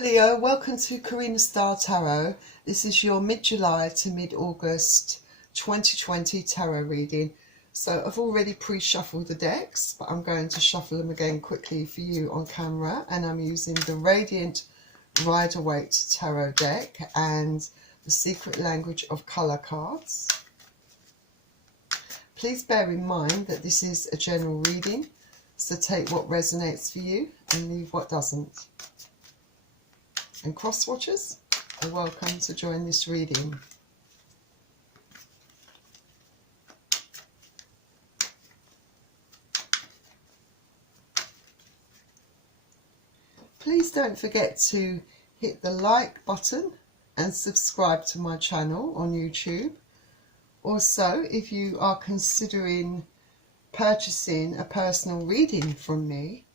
Leo, welcome to Karina Star Tarot. This is your mid-July to mid-August 2020 tarot reading. So I've already pre-shuffled the decks, but I'm going to shuffle them again quickly for you on camera, and I'm using the Radiant Rider-Waite Tarot deck and the Secret Language of Colour cards. Please bear in mind that this is a general reading, so take what resonates for you and leave what doesn't. And cross watchers are welcome to join this reading. Please don't forget to hit the like button and subscribe to my channel on YouTube. Also, if you are considering purchasing a personal reading from me,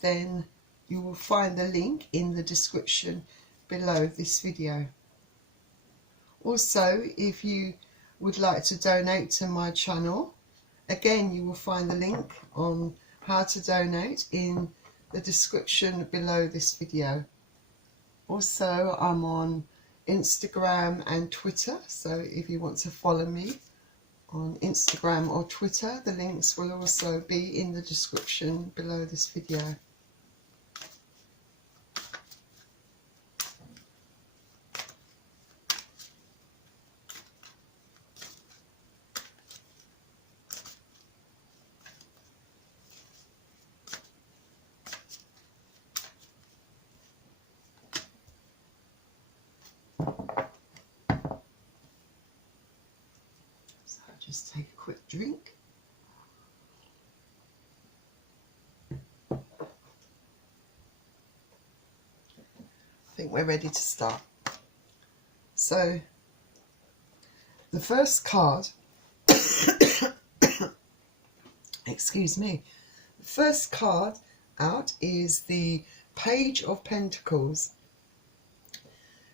then you will find the link in the description below this video. Also, if you would like to donate to my channel, again you will find the link on how to donate in the description below this video. Also, I'm on Instagram and Twitter, so if you want to follow me on Instagram or Twitter, the links will also be in the description below this video. Just take a quick drink. I think we're ready to start. So, the first card, excuse me, the first card out is the Page of Pentacles.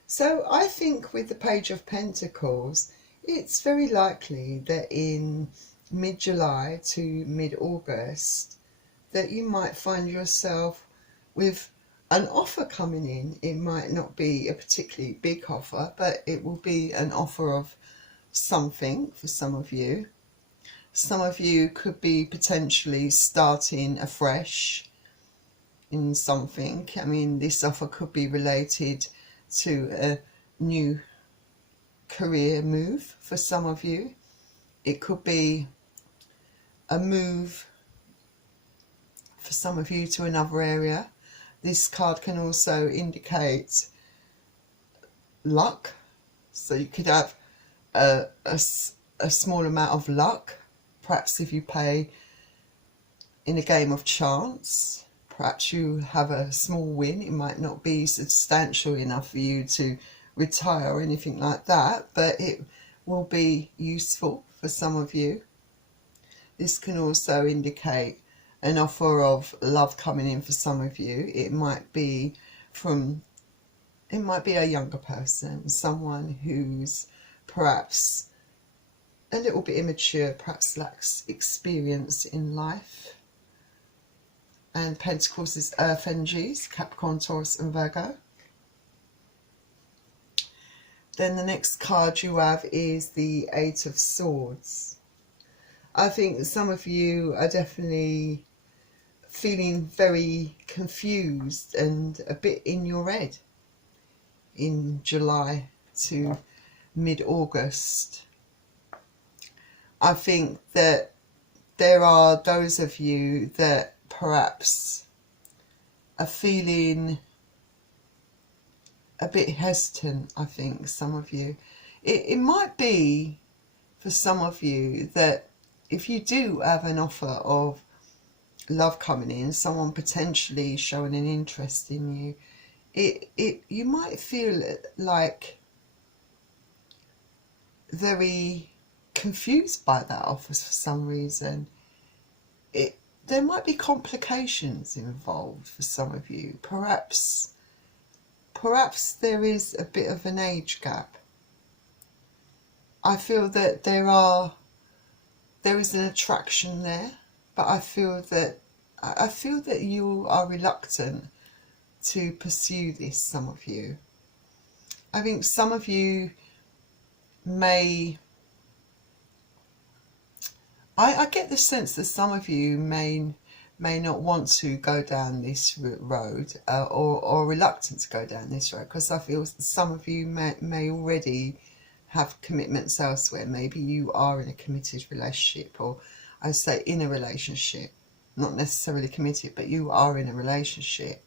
So, I think with the Page of Pentacles, it's very likely that in mid-July to mid-August that you might find yourself with an offer coming in. It might not be a particularly big offer, but it will be an offer of something for some of you. Some of you could be potentially starting afresh in something. I mean, this offer could be related to a new career move for some of you. It could be a move for some of you to another area. This card can also indicate luck, so you could have a small amount of luck, perhaps if you play in a game of chance. Perhaps you have a small win. It might not be substantial enough for you to retire or anything like that, but it will be useful for some of you. This can also indicate an offer of love coming in for some of you. It might be a younger person, someone who's perhaps a little bit immature, perhaps lacks experience in life. And Pentacles is Earth energies, Capricorn, Taurus and Virgo. Then the next card you have is the Eight of Swords. I think some of you are definitely feeling very confused and a bit in your head in July to mid-August. I think that there are those of you that perhaps are feeling a bit hesitant. I think some of you, it might be for some of you that if you do have an offer of love coming in, someone potentially showing an interest in you, you might feel like very confused by that offer for some reason. There might be complications involved for some of you. Perhaps there is a bit of an age gap. I feel that there is an attraction there, but I feel that you are reluctant to pursue this, some of you. I think some of you may, I get the sense that some of you may not want to go down this road, or reluctant to go down this road, because I feel some of you may already have commitments elsewhere. Maybe you are in a committed relationship, or I say in a relationship, not necessarily committed, but you are in a relationship,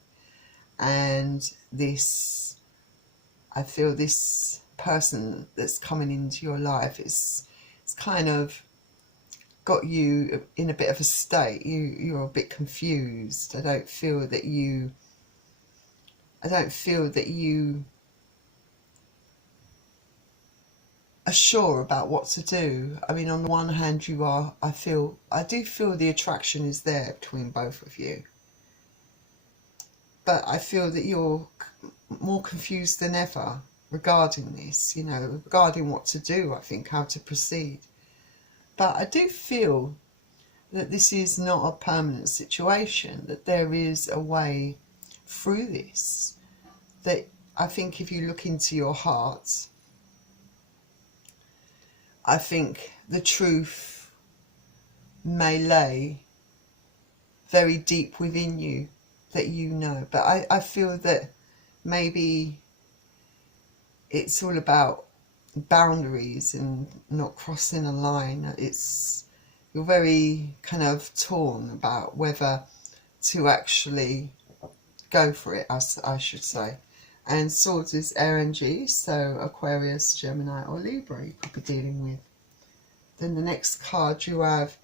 and this, I feel this person that's coming into your life it's kind of got you in a bit of a state. You're a bit confused. I don't feel that you are sure about what to do. I mean, on the one hand, you are, I do feel the attraction is there between both of you, but I feel that you're more confused than ever regarding this, you know, regarding what to do, I think, how to proceed. But I do feel that this is not a permanent situation, that there is a way through this, that I think if you look into your heart, I think the truth may lay very deep within you, that you know. But I feel that maybe it's all about boundaries and not crossing a line. You're very kind of torn about whether to actually go for it, I should say. And Swords is air energy, so Aquarius, Gemini or Libra you could be dealing with. Then the next card you have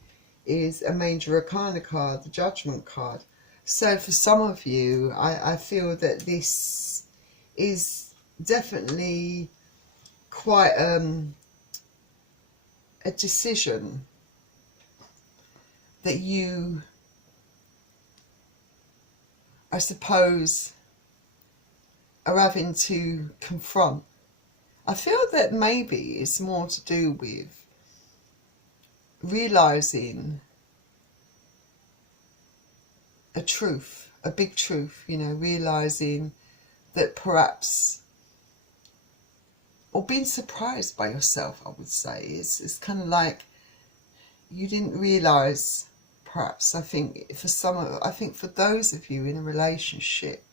is a Major Arcana card, the Judgment card. So for some of you, I feel that this is definitely quite a decision that you, I suppose, are having to confront. I feel that maybe it's more to do with realising a truth, a big truth, you know, realising that perhaps, or being surprised by yourself, I would say. It's kind of like you didn't realise, perhaps, I think for those of you in a relationship,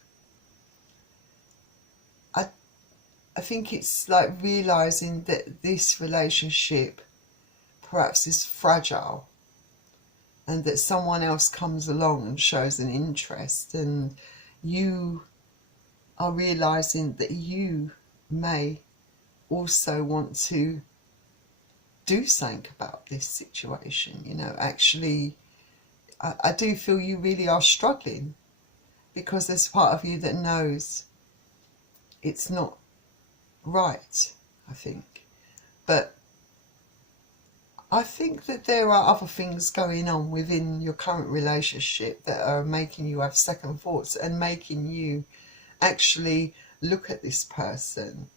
I think it's like realising that this relationship perhaps is fragile, and that someone else comes along and shows an interest, and you are realising that you may also want to do something about this situation. You know, actually, I do feel you really are struggling, because there's part of you that knows it's not right, I think. But I think that there are other things going on within your current relationship that are making you have second thoughts and making you actually look at this person,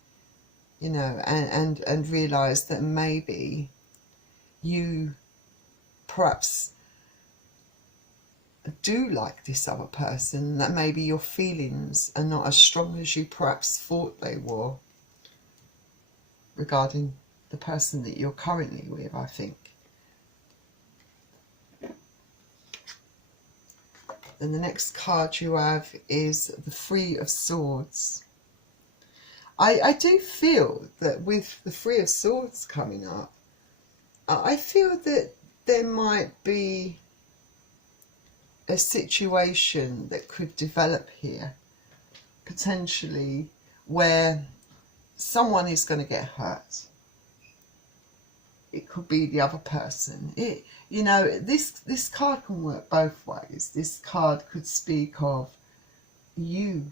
you know, and realise that maybe you perhaps do like this other person, that maybe your feelings are not as strong as you perhaps thought they were regarding the person that you're currently with, I think. Then the next card you have is the Three of Swords. I do feel that with the Three of Swords coming up, I feel that there might be a situation that could develop here, potentially, where someone is going to get hurt. It could be the other person. You know, this card can work both ways. This card could speak of you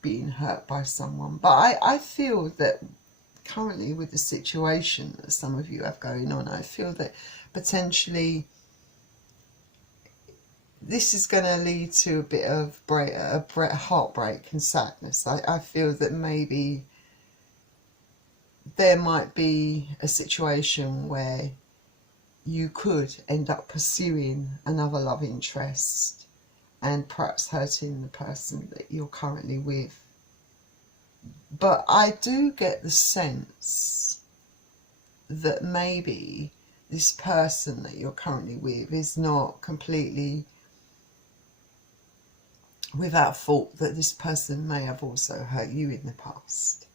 being hurt by someone, but I feel that currently, with the situation that some of you have going on, I feel that potentially this is going to lead to a bit of heartbreak and sadness. I feel that maybe there might be a situation where you could end up pursuing another love interest, and perhaps hurting the person that you're currently with. But I do get the sense that maybe this person that you're currently with is not completely without fault, that this person may have also hurt you in the past.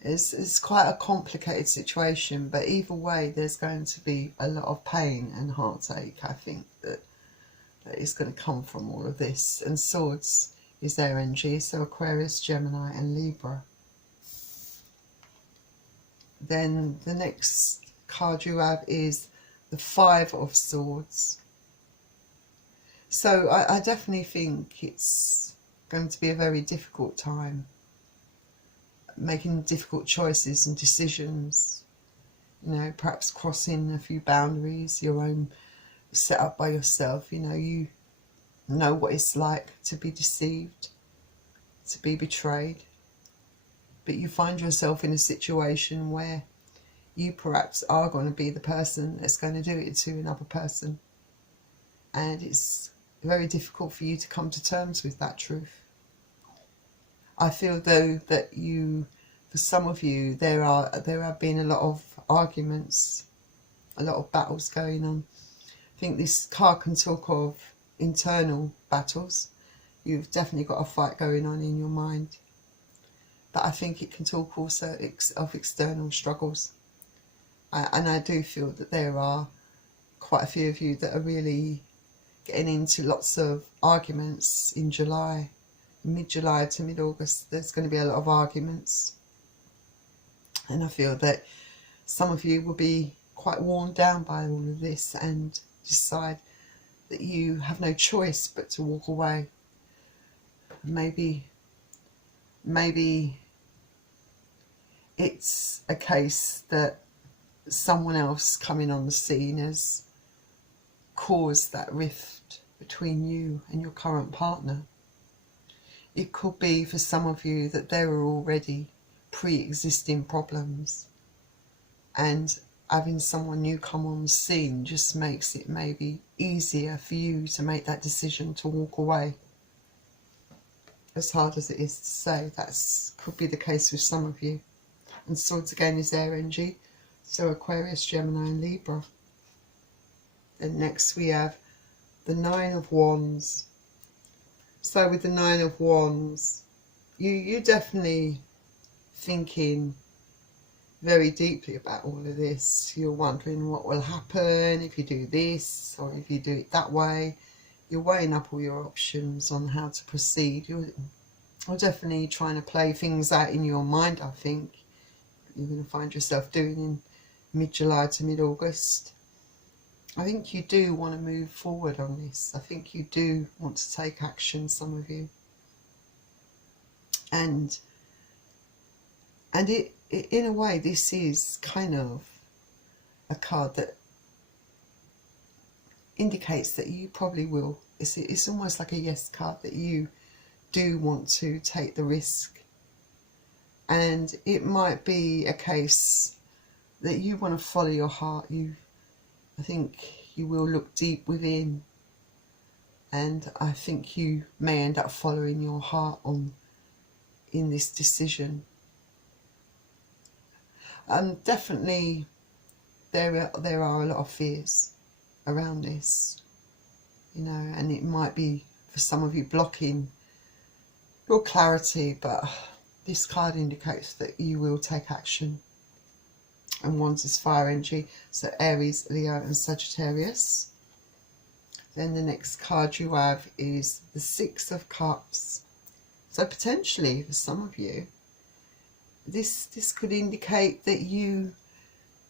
It's quite a complicated situation, but either way there's going to be a lot of pain and heartache, I think, that is going to come from all of this. And Swords is their energy, so Aquarius, Gemini and Libra. Then the next card you have is the Five of Swords. So I definitely think it's going to be a very difficult time, making difficult choices and decisions, you know, perhaps crossing a few boundaries, your own set up by yourself. You know what it's like to be deceived, to be betrayed, but you find yourself in a situation where you perhaps are going to be the person that's going to do it to another person, and it's very difficult for you to come to terms with that truth. I feel though that for some of you, there have been a lot of arguments, a lot of battles going on. I think this card can talk of internal battles. You've definitely got a fight going on in your mind, but I think it can talk also of external struggles. And I do feel that there are quite a few of you that are really getting into lots of arguments in July. Mid-July to mid-August, there's going to be a lot of arguments. And I feel that some of you will be quite worn down by all of this and decide that you have no choice but to walk away. Maybe it's a case that someone else coming on the scene has caused that rift between you and your current partner. It could be for some of you that there are already pre-existing problems, and having someone new come on the scene just makes it maybe easier for you to make that decision to walk away. As hard as it is to say, that could be the case with some of you. And Swords again is air energy, so Aquarius, Gemini and Libra. Then next we have the Nine of Wands. So with the Nine of Wands, you're definitely thinking very deeply about all of this. You're wondering what will happen if you do this or if you do it that way. You're weighing up all your options on how to proceed. You're definitely trying to play things out in your mind, I think. You're going to find yourself doing in mid-July to mid-August. I think you do want to move forward on this. I think you do want to take action, some of you. And it in a way, this is kind of a card that indicates that you probably will. It's almost like a yes card, that you do want to take the risk. And it might be a case that you want to follow your heart. I think you will look deep within, and I think you may end up following your heart in this decision. Definitely there are a lot of fears around this, and it might be for some of you blocking your clarity, but this card indicates that you will take action. And Wands is fire energy, so Aries, Leo and Sagittarius. Then the next card you have is the Six of Cups. So potentially for some of you, this could indicate that you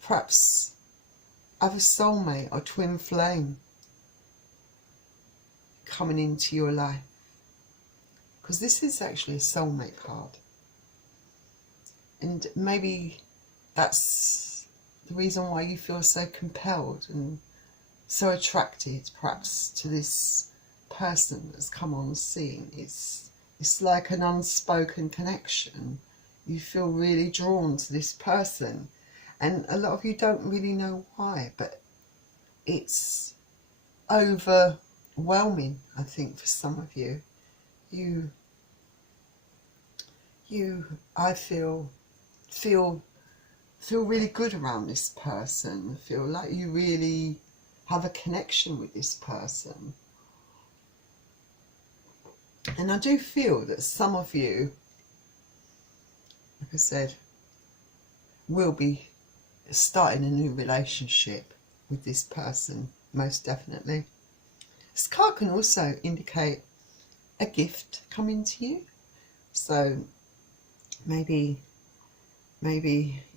perhaps have a soulmate or twin flame coming into your life, because this is actually a soulmate card. And maybe that's the reason why you feel so compelled and so attracted perhaps to this person that's come on the scene. It's like an unspoken connection. You feel really drawn to this person, and a lot of you don't really know why, but it's overwhelming overwhelming, I think, for some of you. I feel really good around this person. Feel like you really have a connection with this person. And I do feel that some of you, like I said, will be starting a new relationship with this person, most definitely. This card can also indicate a gift coming to you. So maybe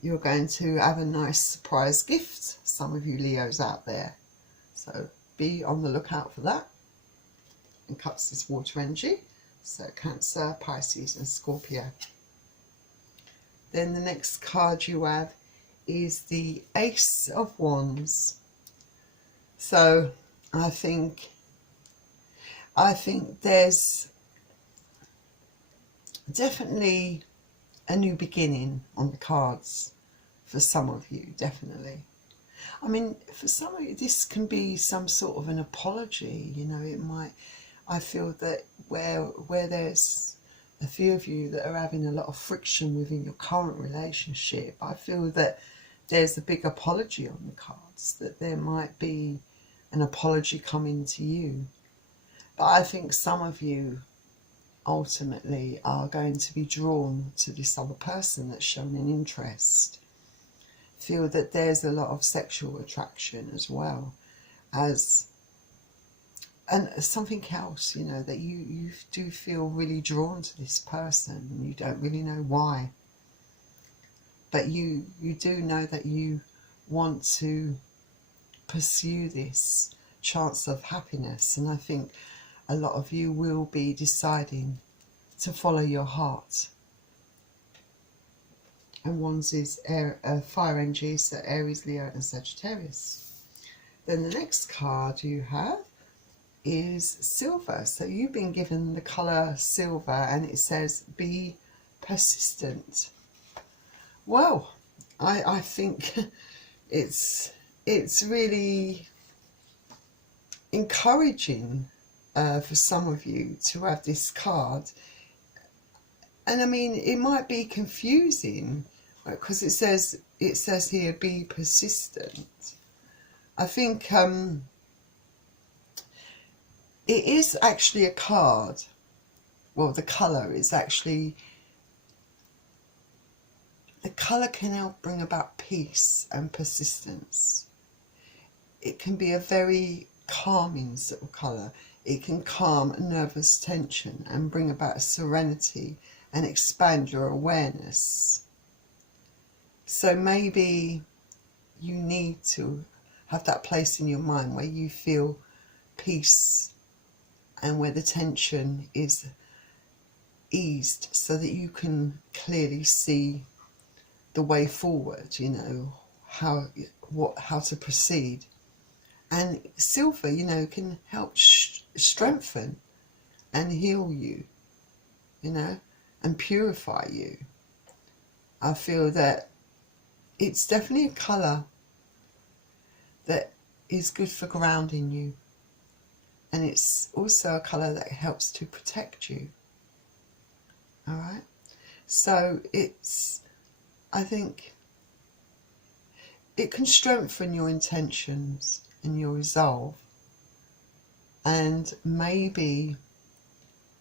you're going to have a nice surprise gift, some of you Leos out there. So be on the lookout for that. And Cups is water energy, so Cancer, Pisces and Scorpio. Then the next card you have is the Ace of Wands. So I think there's definitely a new beginning on the cards for some of you, definitely. I mean, for some of you, this can be some sort of an apology, you know. It might, I feel that where there's a few of you that are having a lot of friction within your current relationship, I feel that there's a big apology on the cards, that there might be an apology coming to you. But I think some of you ultimately are going to be drawn to this other person that's shown an interest. Feel that there's a lot of sexual attraction as well as, and something else, you know, that you do feel really drawn to this person and you don't really know why. But you do know that you want to pursue this chance of happiness, and I think a lot of you will be deciding to follow your heart. And Wands is fire energy, so Aries, Leo and Sagittarius. Then the next card you have is silver. So you've been given the colour silver and it says be persistent. Well, I think it's really encouraging for some of you to have this card. And I mean, it might be confusing because it says here be persistent. I think it is actually a card. Well, the colour is actually, the colour can help bring about peace and persistence. It can be a very calming sort of colour. It can calm nervous tension and bring about a serenity and expand your awareness. So maybe you need to have that place in your mind where you feel peace and where the tension is eased, so that you can clearly see the way forward, you know, how to proceed. And silver, you know, can help strengthen and heal you, you know, and purify you. I feel that it's definitely a colour that is good for grounding you. And it's also a colour that helps to protect you. Alright? So I think it can strengthen your intentions and your resolve. And maybe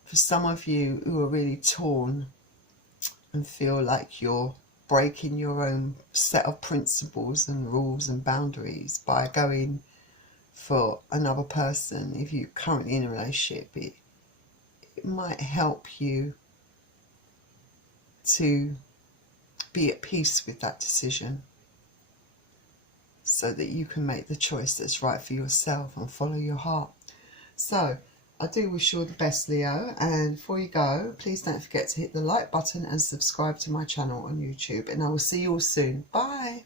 for some of you who are really torn and feel like you're breaking your own set of principles and rules and boundaries by going for another person, if you're currently in a relationship, it might help you to be at peace with that decision, so that you can make the choice that's right for yourself and follow your heart. So I do wish you all the best, Leo, and before you go, please don't forget to hit the like button and subscribe to my channel on YouTube, and I will see you all soon. Bye.